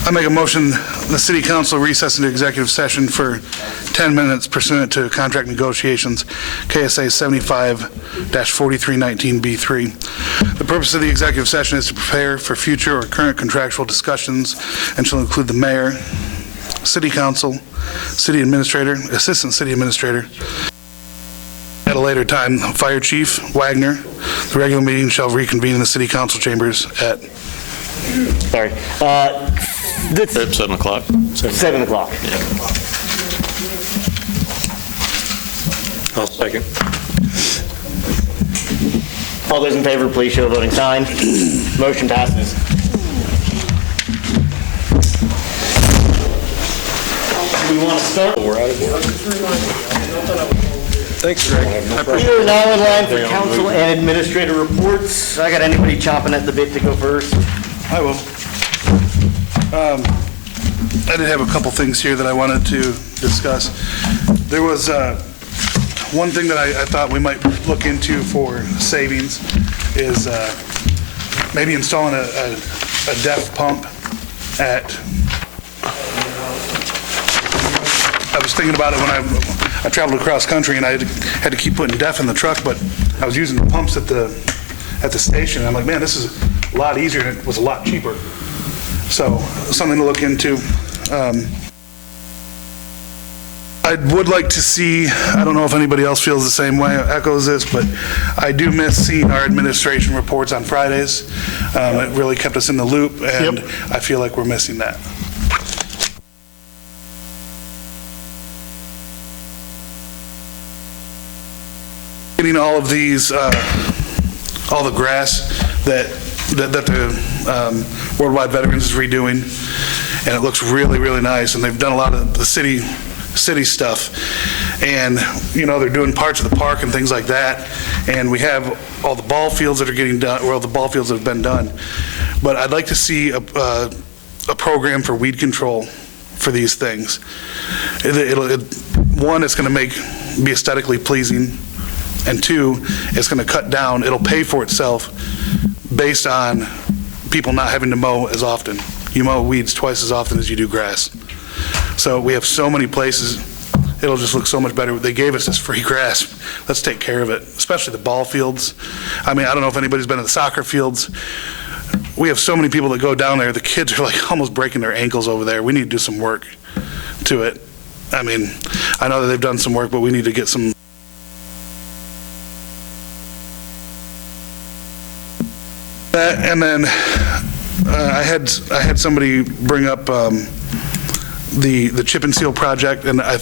I make a motion, the city council recess into executive session for 10 minutes pursuant to contract negotiations, KSA 75-4319B3. The purpose of the executive session is to prepare for future or current contractual discussions and shall include the mayor, city council, city administrator, assistant city administrator. At a later time, fire chief Wagner. The regular meeting shall reconvene in the city council chambers at Sorry. At 7 o'clock. 7 o'clock. I'll second. All those in favor, please show a voting sign. Motion passes. Do we want to start? We're out of here. Thanks, Greg. I appreciate We're it. now in line for council and administrator reports. I got anybody chomping at the bit to go first? I will. I did have a couple things here that I wanted to discuss. There was one thing that I thought we might look into for savings is maybe installing a DEF pump at, I was thinking about it when I traveled across country and I had to keep putting DEF in the truck, but I was using the pumps at the station. And I'm like, man, this is a lot easier and it was a lot cheaper. So something to look into. I would like to see, I don't know if anybody else feels the same way, echoes this, but I do miss seeing our administration reports on Fridays. It really kept us in the loop, and I feel like we're missing that. Getting all of these, all the grass that the Worldwide Veterans is redoing, and it looks really, really nice, and they've done a lot of the city stuff, and they're doing parts of the park and things like that, and we have all the ball fields that are getting done, or all the ball fields that have been done, but I'd like to see a program for weed control for these things. One, it's going to make be aesthetically pleasing, and two, it's going to cut down, it'll pay for itself based on people not having to mow as often. You mow weeds twice as often as you do grass. So we have so many places, it'll just look so much better. They gave us this free grass. Let's take care of it, especially the ball fields. I mean, I don't know if anybody's been to the soccer fields. We have so many people that go down there. The kids are like almost breaking their ankles over there. We need to do some work to it. I mean, I know that they've done some work, but we need to get some. And then I had somebody bring up the chip and seal project, and I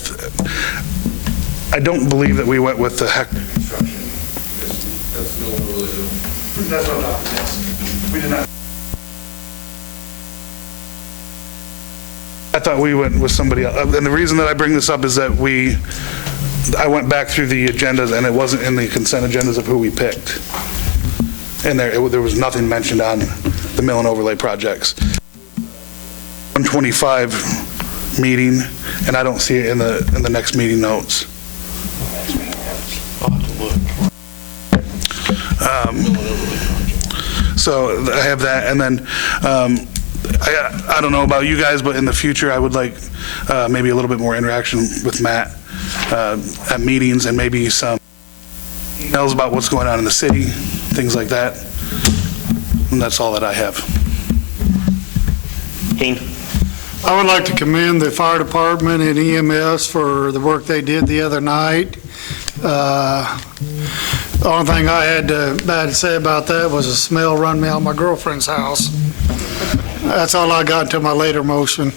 don't believe that we went with the heck. That's what I'm talking about. We did not. I thought we went with somebody else. And the reason that I bring this up is that I went back through the agendas, and it wasn't in the consent agendas of who we picked. And there was nothing mentioned on the mill and overlay projects. 125 meeting, and I don't see it in the next meeting notes. So I have that, and then I don't know about you guys, but in the future I would like maybe a little bit more interaction with Matt at meetings, and maybe some emails about what's going on in the city, things like that. And that's all that I have. Kane? I would like to commend the fire department and EMS for the work they did the other night. The only thing I had bad to say about that was the smell run me out of my girlfriend's house. That's all I got until my later motion.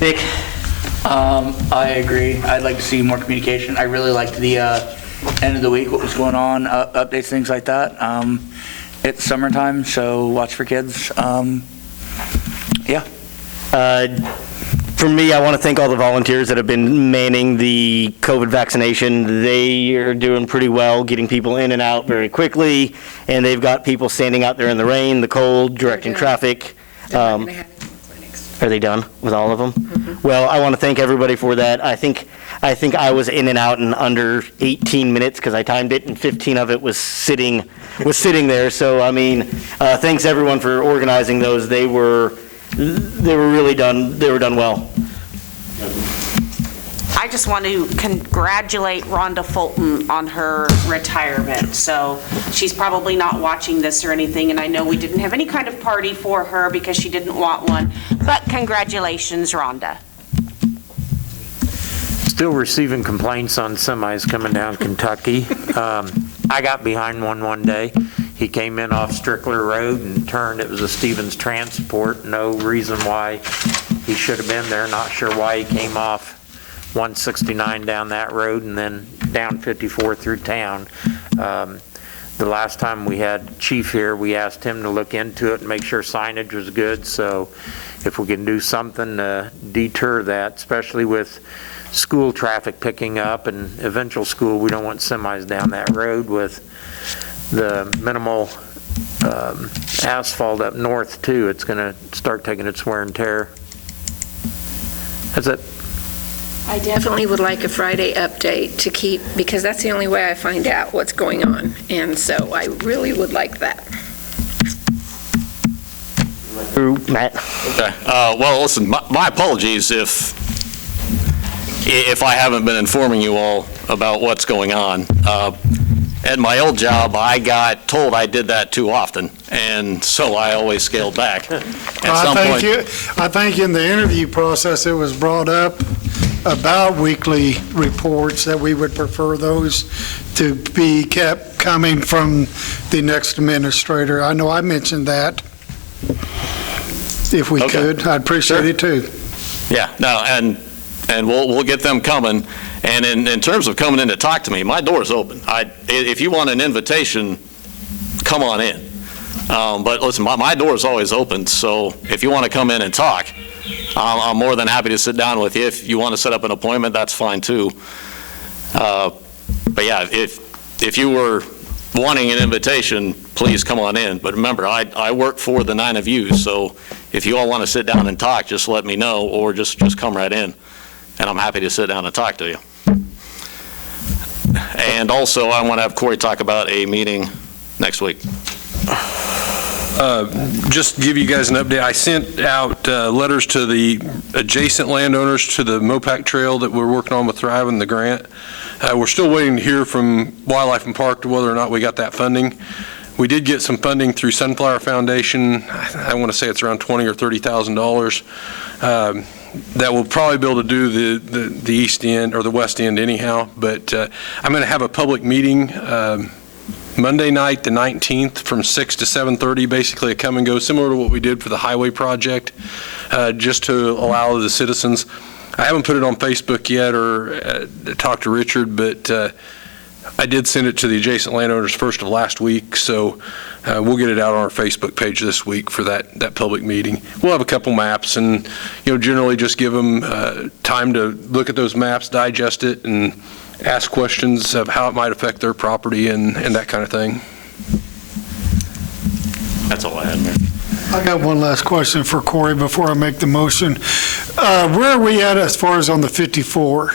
Nick? I agree. I'd like to see more communication. I really liked the end of the week, what was going on, updates, things like that. It's summertime, so watch for kids. Yeah. For me, I want to thank all the volunteers that have been manning the COVID vaccination. They are doing pretty well, getting people in and out very quickly, and they've got people standing out there in the rain, the cold, directing traffic. Are they done with all of them? Mm-hmm. Well, I want to thank everybody for that. I think I was in and out in under 18 minutes because I timed it, and 15 of it was sitting there. So I mean, thanks everyone for organizing those. They were really done. They were done well. I just want to congratulate Rhonda Fulton on her retirement. So she's probably not watching this or anything, and I know we didn't have any kind of party for her because she didn't want one, but congratulations, Rhonda. Still receiving complaints on semis coming down Kentucky. I got behind one day. He came in off Strickler Road and turned. It was a Stevens Transport. No reason why he should have been there. Not sure why he came off 169 down that road and then down 54 through town. The last time we had Chief here, we asked him to look into it and make sure signage was good. So if we can do something to deter that, especially with school traffic picking up and eventual school, we don't want semis down that road with the minimal asphalt up north too. It's going to start taking its wear and tear. That's it. I definitely would like a Friday update to keep, because that's the only way I find out what's going on. And so I really would like that. Matt? Okay. Well, listen, my apologies if I haven't been informing you all about what's going on. At my old job, I got told I did that too often, and so I always scaled back. I think in the interview process, it was brought up about weekly reports that we would prefer those to be kept coming from the next administrator. I know I mentioned that. If we could, I'd appreciate it too. Yeah, no, and we'll get them coming. And in terms of coming in to talk to me, my door's open. If you want an invitation, come on in. But listen, my door's always open, so if you want to come in and talk, I'm more than happy to sit down with you. If you want to set up an appointment, that's fine too. But yeah, if you were wanting an invitation, please come on in. But remember, I work for the 9 of you, so if you all want to sit down and talk, just let me know, or just come right in, and I'm happy to sit down and talk to you. And also, I want to have Corey talk about a meeting next week. Just to give you guys an update, I sent out letters to the adjacent landowners to the Mopac Trail that we're working on with Thrive and the grant. We're still waiting to hear from Wildlife and Park to whether or not we got that funding. We did get some funding through Sunflower Foundation. I want to say it's around $20,000 or $30,000. That will probably be able to do the east end or the west end anyhow. But I'm going to have a public meeting Monday night, the 19th, from 6 to 7:30, basically a come and go, similar to what we did for the highway project, just to allow the citizens. I haven't put it on Facebook yet or talked to Richard, but I did send it to the adjacent landowners first of last week, so we'll get it out on our Facebook page this week for that public meeting. We'll have a couple maps and, generally just give them time to look at those maps, digest it, and ask questions of how it might affect their property and that kind of thing. That's all I had, Mayor. I got one last question for Corey before I make the motion. Where are we at as far as on the 54?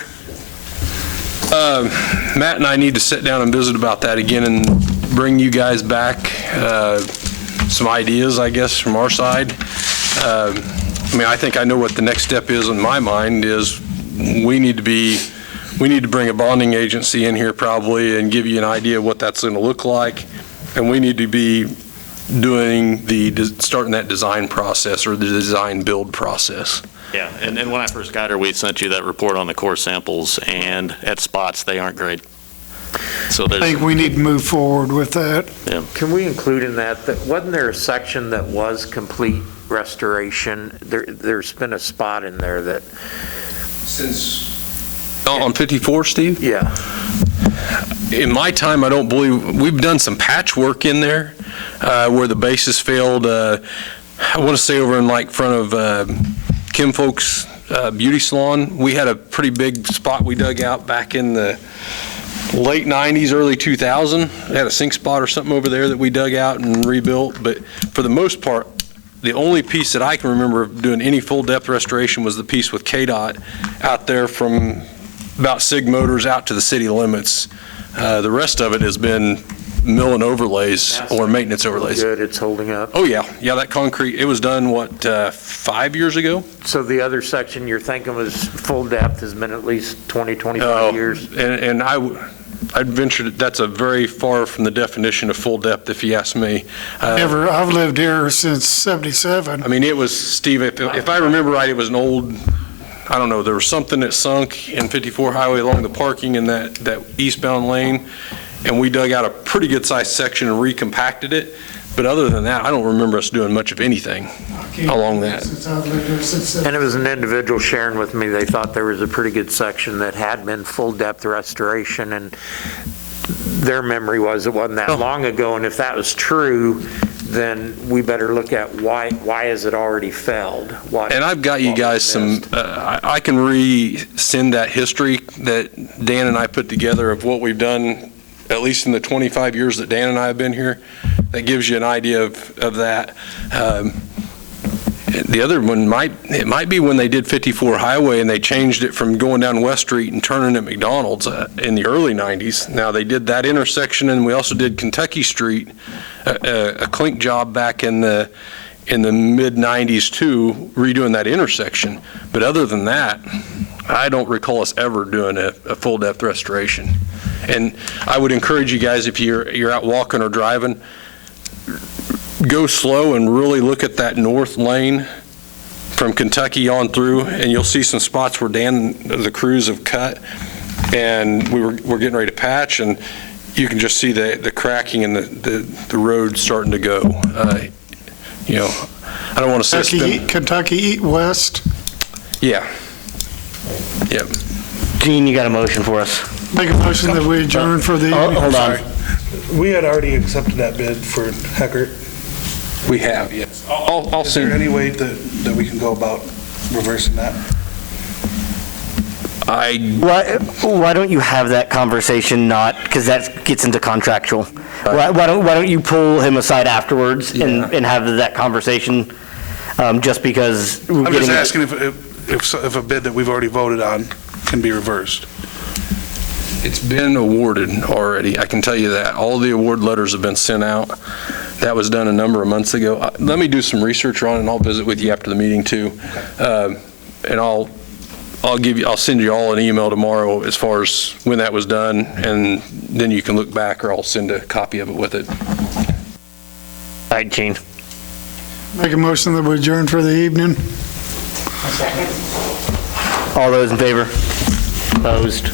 Matt and I need to sit down and visit about that again and bring you guys back some ideas, I guess, from our side. I think I know what the next step is in my mind is we need to bring a bonding agency in here probably and give you an idea of what that's going to look like. And we need to be starting that design process or the design build process. Yeah, and when I first got here, we sent you that report on the core samples, and at spots, they aren't great. So I think we need to move forward with that. Yeah. Can we include in that wasn't there a section that was complete restoration? There's been a spot in there that... On 54, Steve? Yeah. In my time, I don't believe, we've done some patchwork in there where the bases failed. I want to say over in front of Kim Folks Beauty Salon, we had a pretty big spot we dug out back in the late 90s, early 2000. We had a sink spot or something over there that we dug out and rebuilt. But for the most part, the only piece that I can remember doing any full depth restoration was the piece with KDOT out there from about SIG Motors out to the city limits. The rest of it has been mill and overlays or maintenance overlays. Good, it's holding up. Oh yeah, that concrete, it was done, 5 years ago? So the other section you're thinking was full depth has been at least 20, 25 years? And I'd venture that's a very far from the definition of full depth, if you ask me. I've lived here since 77. It was, Steve, if I remember right, it was an old, I don't know, there was something that sunk in 54 Highway along the parking in that eastbound lane, and we dug out a pretty good sized section and recompacted it. But other than that, I don't remember us doing much of anything along that. And it was an individual sharing with me, they thought there was a pretty good section that had been full depth restoration, and their memory was it wasn't that long ago, and if that was true, then we better look at why is it already failed? And I've got you guys some, I can resend that history that Dan and I put together of what we've done, at least in the 25 years that Dan and I have been here. That gives you an idea of that. The other one it might be when they did 54 Highway and they changed it from going down West Street and turning at McDonald's in the early 90s. Now they did that intersection, and we also did Kentucky Street, a clink job back in the mid 90s too, redoing that intersection. But other than that, I don't recall us ever doing a full depth restoration. And I would encourage you guys, if you're out walking or driving, go slow and really look at that north lane from Kentucky on through, and you'll see some spots where the crews have cut, and we're getting ready to patch, and you can just see the cracking and the road starting to go. I don't want to say Kentucky West. Yeah. Yep. Gene, you got a motion for us? Make a motion that we adjourn for the evening. Hold on. We had already accepted that bid for Heckert. We have, yes. Is there any way that we can go about reversing that? Why don't you have that conversation because that gets into contractual. Why don't you pull him aside afterwards and have that conversation, just because I'm just asking if a bid that we've already voted on can be reversed. It's been awarded already, I can tell you that. All the award letters have been sent out. That was done a number of months ago. Let me do some research on it, and I'll visit with you after the meeting too. And I'll send you all an email tomorrow as far as when that was done, and then you can look back, or I'll send a copy of it with it. All right, Gene. Make a motion that we adjourn for the evening. All those in favor? Opposed?